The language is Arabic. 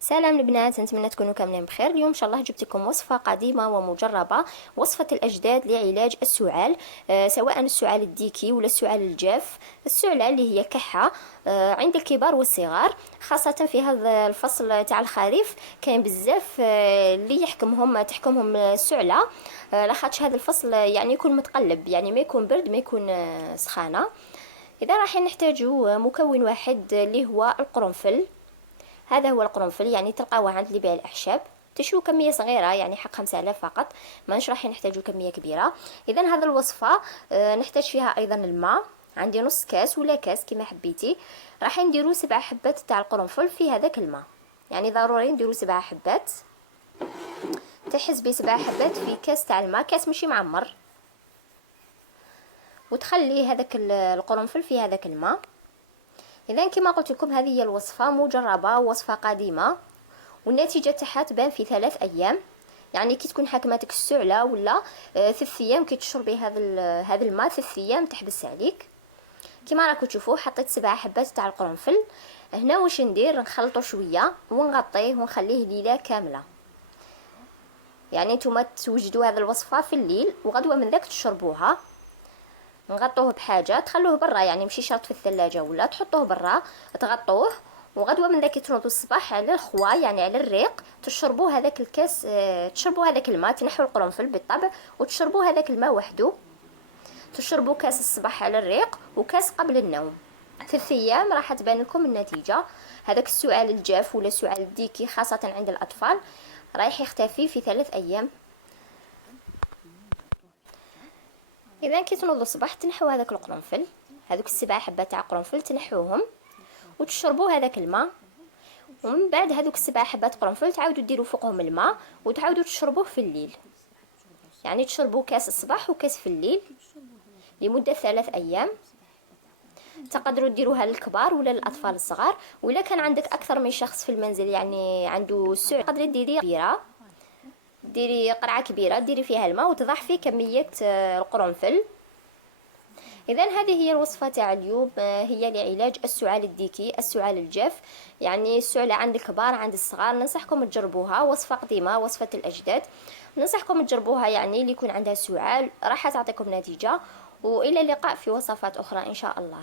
سلام البنات، نتمنى تكونوا كاملين بخير. اليوم ان شاء الله جبت لكم وصفه قديمه ومجربه، وصفه الاجداد لعلاج السعال. سواء السعال الديكي ولا السعال الجاف، السعله اللي هي كحه عند الكبار والصغار، خاصه في هذا الفصل تاع الخريف. كاين بزاف اللي تحكمهم السعله، لاخاطش هذا الفصل يعني يكون متقلب، يعني ما يكون برد ما يكون سخانه. اذا راح نحتاجو مكون واحد اللي هو القرنفل. هذا هو القرنفل، يعني تلقاوه عند اللي يبيع الأعشاب. تشرو كمية صغيرة، يعني حق 5000 فقط، ماناش راح نحتاجو كمية كبيرة. إذا هذا الوصفة نحتاج فيها أيضا الماء. عندي نص كاس ولا كاس كما حبيتي. راح نديرو 7 حبات تاع القرنفل في هذاك الماء، يعني ضروري نديرو 7 حبات. تحسبي 7 حبات في كاس تاع الماء، كاس ماشي معمر، وتخلي هذاك القرنفل في هذاك الماء. اذا كما قلت لكم هذه هي الوصفه مجربه، وصفه قديمه، والنتيجه تاعها تبان في 3 ايام. يعني كي تكون حاكماتك السعله ولا 3 ايام كي تشربي هذا الماء 3 ايام تحبس عليك. كما راكم تشوفوا حطيت 7 حبات تاع القرنفل. هنا واش ندير؟ نخلطه شويه ونغطيه ونخليه ليله كامله. يعني نتوما توجدوا هذه الوصفه في الليل وغدوه من ذاك تشربوها. نغطوه بحاجه تخلوه برا، يعني ماشي شرط في الثلاجه، ولا تحطوه برا تغطوه، وغدوه من ذاك تنوضوا الصباح على الخوا، يعني على الريق، تشربوا هذاك الكاس، تشربوا هذاك الماء، تنحوا القرنفل بالطبع وتشربوا هذاك الماء وحده. تشربوا كاس الصباح على الريق وكاس قبل النوم. 3 ايام راح تبان لكم النتيجه. هذاك السعال الجاف ولا السعال الديكي خاصه عند الاطفال رايح يختفي في 3 ايام. اذا كي تنوضوا الصباح تنحوا هذاك القرنفل، هذوك ال7 حبات تاع القرنفل تنحوهم وتشربوا هذاك الماء. ومن بعد هذوك ال7 حبات قرنفل تعاودوا ديروا فوقهم الماء وتعاودوا تشربوه في الليل. يعني تشربوا كاس الصباح وكاس في الليل لمدة 3 ايام. تقدروا ديروها للكبار ولا للاطفال الصغار، ولا كان عندك اكثر من شخص في المنزل يعني عنده السعال، تقدري ديري كبيره، ديري قرعه كبيره ديري فيها الماء وتضعفي كميه القرنفل. اذا هذه هي الوصفه تاع اليوم، هي لعلاج السعال الديكي، السعال الجاف، يعني السعال عند الكبار عند الصغار. ننصحكم تجربوها، وصفه قديمه، وصفه الاجداد. ننصحكم تجربوها، يعني اللي يكون عندها سعال راح تعطيكم نتيجه. والى اللقاء في وصفات اخرى ان شاء الله.